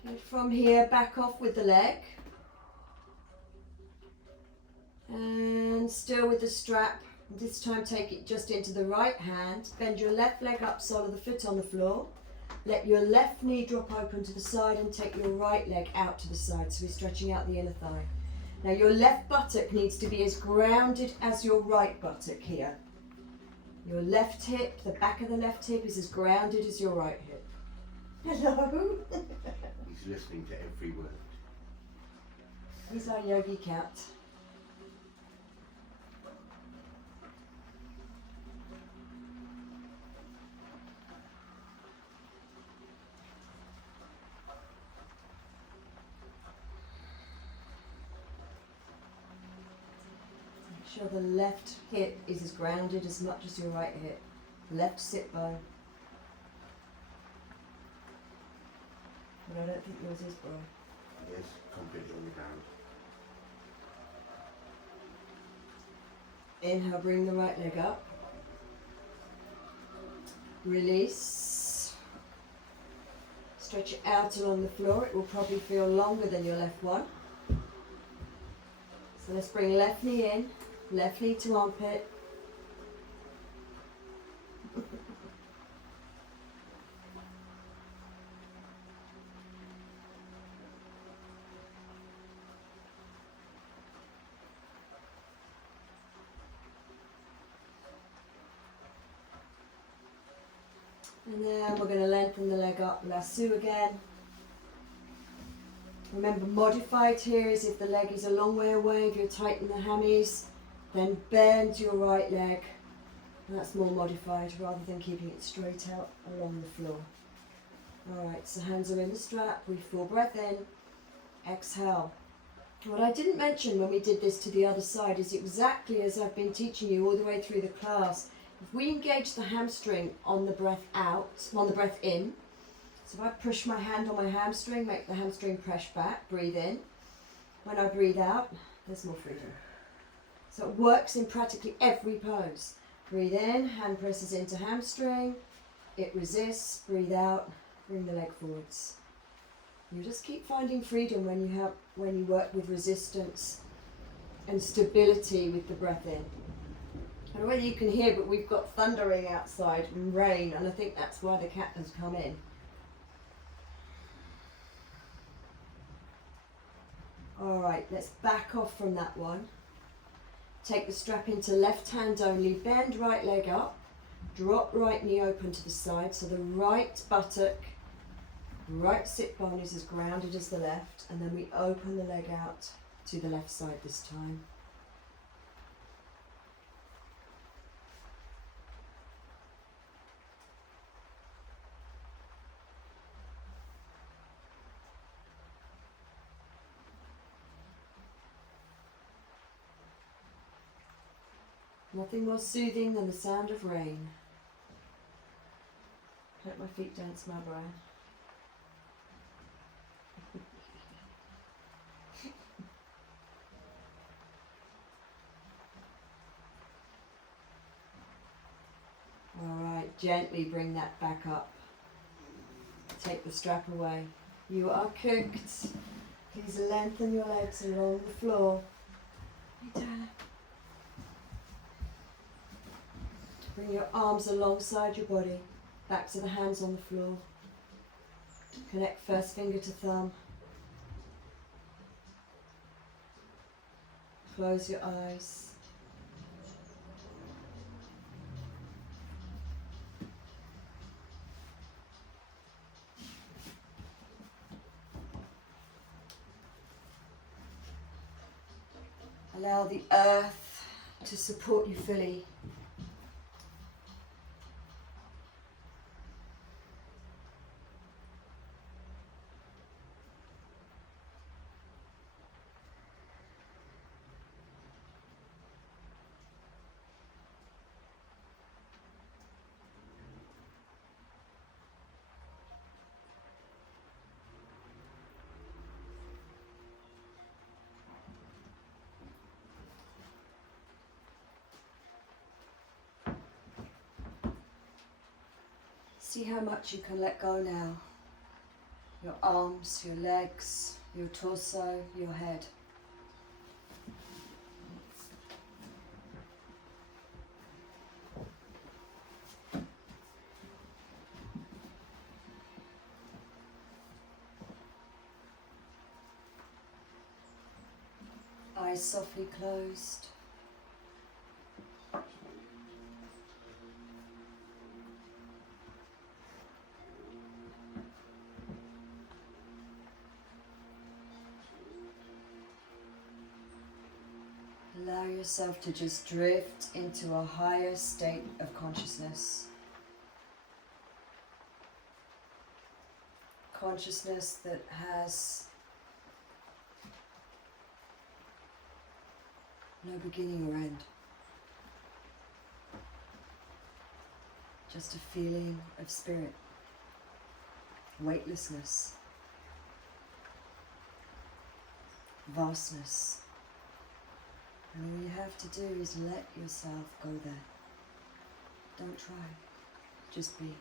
Okay, from here, back off with the leg. And still with the strap. This time take it just into the right hand. Bend your left leg up, sole of the foot on the floor. Let your left knee drop open to the side and take your right leg out to the side. So we're stretching out the inner thigh. Now your left buttock needs to be as grounded as your right buttock here. Your left hip, the back of the left hip is as grounded as your right hip. Hello. He's listening to every word. He's our yogi cat. Make sure the left hip is as grounded as much as your right hip. Left sit bone. But I don't think yours is, bro. Yes, completely on the ground. Inhale, bring the right leg up. Release. Stretch it out along the floor. It will probably feel longer than your left one. So let's bring left knee in, left knee to armpit. And then we're going to lengthen the leg up, lasso again. Remember, modified here is if the leg is a long way away, if you're tight in the hammies, then bend your right leg. And that's more modified rather than keeping it straight out along the floor. Alright, so hands are in the strap, breathe full breath in, exhale. What I didn't mention when we did this to the other side is exactly as I've been teaching you all the way through the class. If we engage the hamstring on the breath out, on the breath in, so if I push my hand on my hamstring, make the hamstring press back, breathe in. When I breathe out, there's more freedom. So it works in practically every pose. Breathe in, hand presses into hamstring, it resists, breathe out, bring the leg forwards. You just keep finding freedom when you work with resistance and stability with the breath in. I don't know whether you can hear, but we've got thundering outside and rain, and I think that's why the cat has come in. Alright, let's back off from that one. Take the strap into left hand only, bend right leg up, drop right knee open to the side, so the right buttock, right sit bone is as grounded as the left, and then we open the leg out to the left side this time. Nothing more soothing than the sound of rain. Let my feet dance my brain. Alright, gently bring that back up. Take the strap away. You are cooked. Please lengthen your legs along the floor. Hey, darling. Bring your arms alongside your body, backs of the hands on the floor. Connect first finger to thumb. Close your eyes. Allow the earth to support you fully. See how much you can let go now. Your arms, your legs, your torso, your head. Eyes softly closed. Allow yourself to just drift into a higher state of consciousness. Consciousness that has no beginning or end. Just a feeling of spirit, weightlessness, vastness. And all you have to do is let yourself go there. Don't try, just be.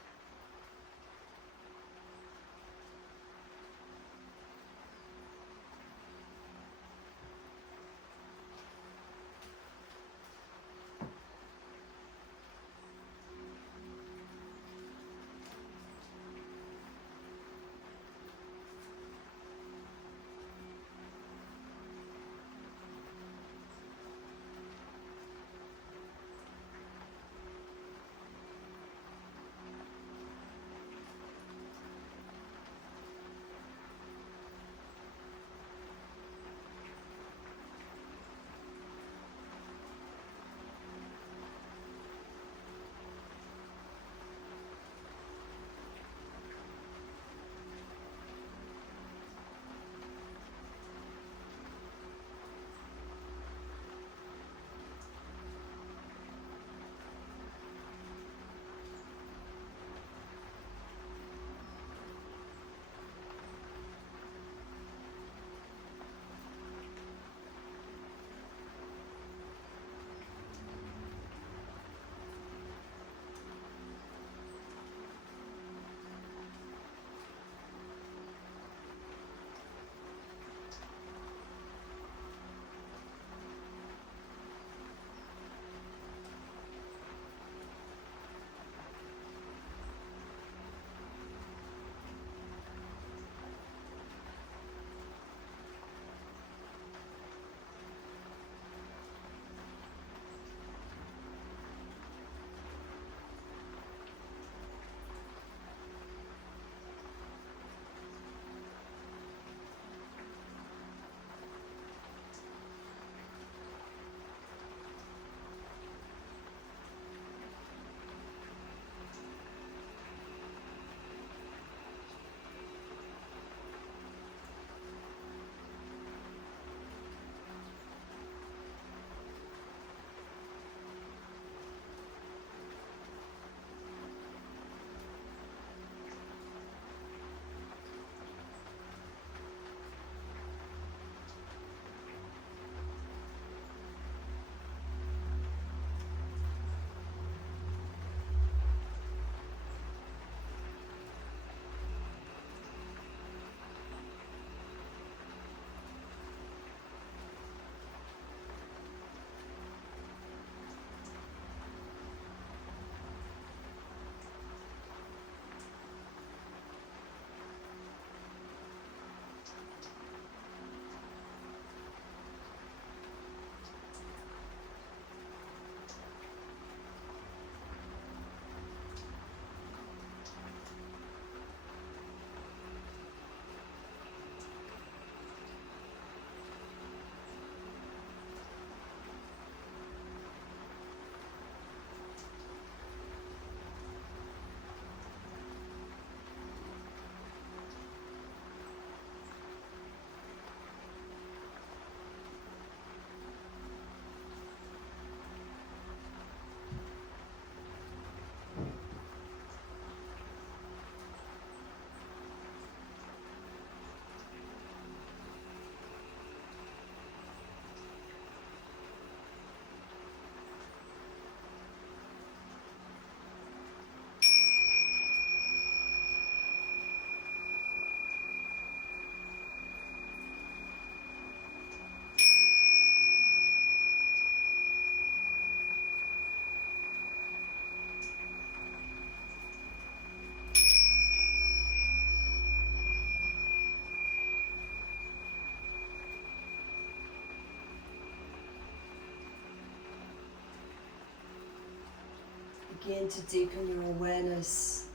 begin to deepen your awareness.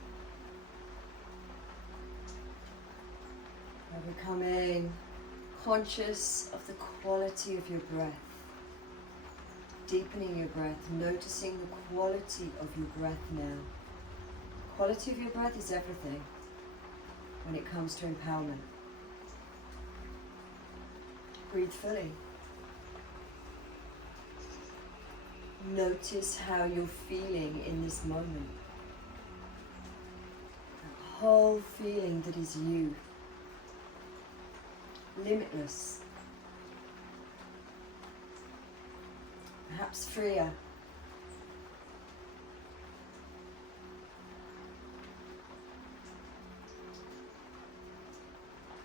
By becoming conscious of the quality of your breath. Deepening your breath, noticing the quality of your breath now. The quality of your breath is everything when it comes to empowerment. Breathe fully. Notice how you're feeling in this moment. That whole feeling that is you. Limitless. Perhaps freer.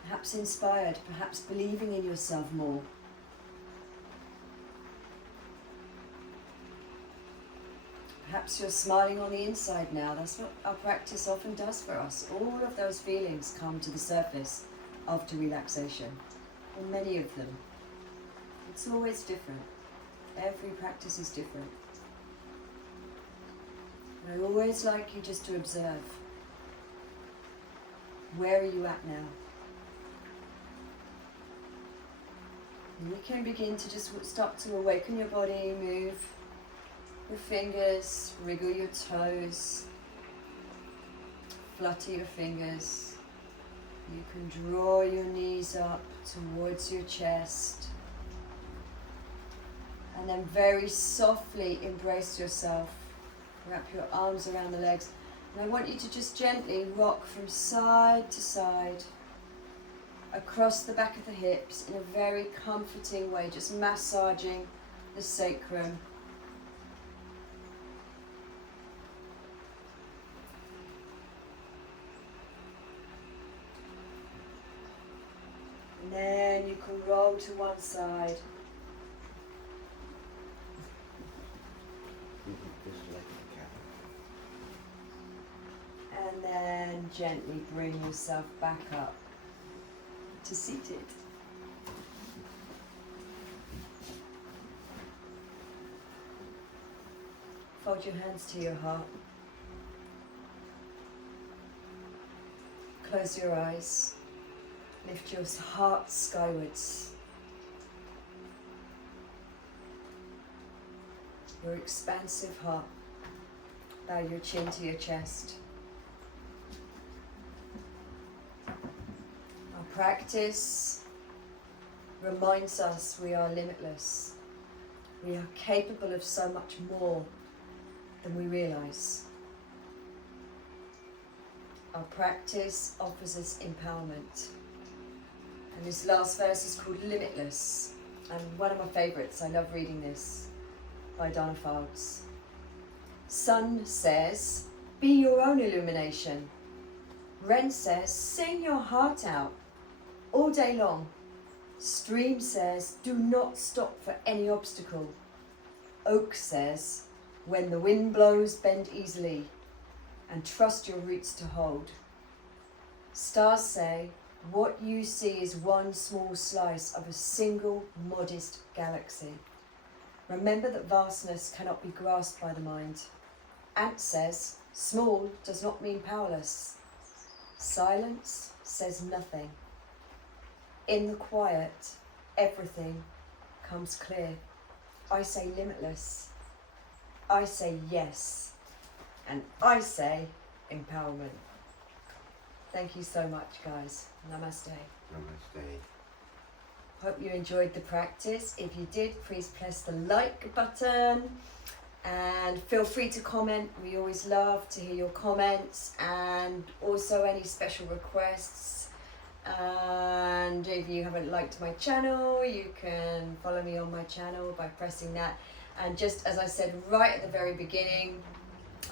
Perhaps inspired, perhaps believing in yourself more. Perhaps you're smiling on the inside now. That's what our practice often does for us. All of those feelings come to the surface after relaxation, or many of them. It's always different. Every practice is different. I always like you just to observe. Where are you at now? And you can begin to just start to awaken your body, move your fingers, wriggle your toes, flutter your fingers. You can draw your knees up towards your chest. And then very softly embrace yourself. Wrap your arms around the legs. And I want you to just gently rock from side to side, across the back of the hips in a very comforting way, just massaging the sacrum. And then you can roll to one side. Just like a camel. And then gently bring yourself back up to seated. Fold your hands to your heart. Close your eyes. Lift your heart skywards. Your expansive heart. Bow your chin to your chest. Our practice reminds us we are limitless. We are capable of so much more than we realize. Our practice offers us empowerment. And this last verse is called Limitless. And one of my favorites, I love reading this, by Donna Fargs. Sun says, be your own illumination. Wren says, sing your heart out all day long. Stream says, do not stop for any obstacle. Oak says, when the wind blows, bend easily and trust your roots to hold. Stars say, what you see is one small slice of a single modest galaxy. Remember that vastness cannot be grasped by the mind. Ant says, small does not mean powerless. Silence says nothing. In the quiet, everything comes clear. I say limitless. I say yes. And I say empowerment. Thank you so much, guys. Namaste. Namaste. Hope you enjoyed the practice. If you did, please press the like button and feel free to comment. We always love to hear your comments and also any special requests. And if you haven't liked my channel, you can follow me on my channel by pressing that. And just as I said right at the very beginning,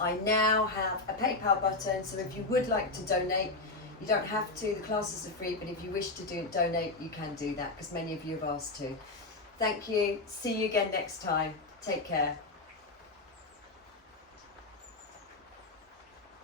I now have a PayPal button, so if you would like to donate, you don't have to, the classes are free, but if you wish to donate, you can do that, because many of you have asked to. Thank you, see you again next time, take care.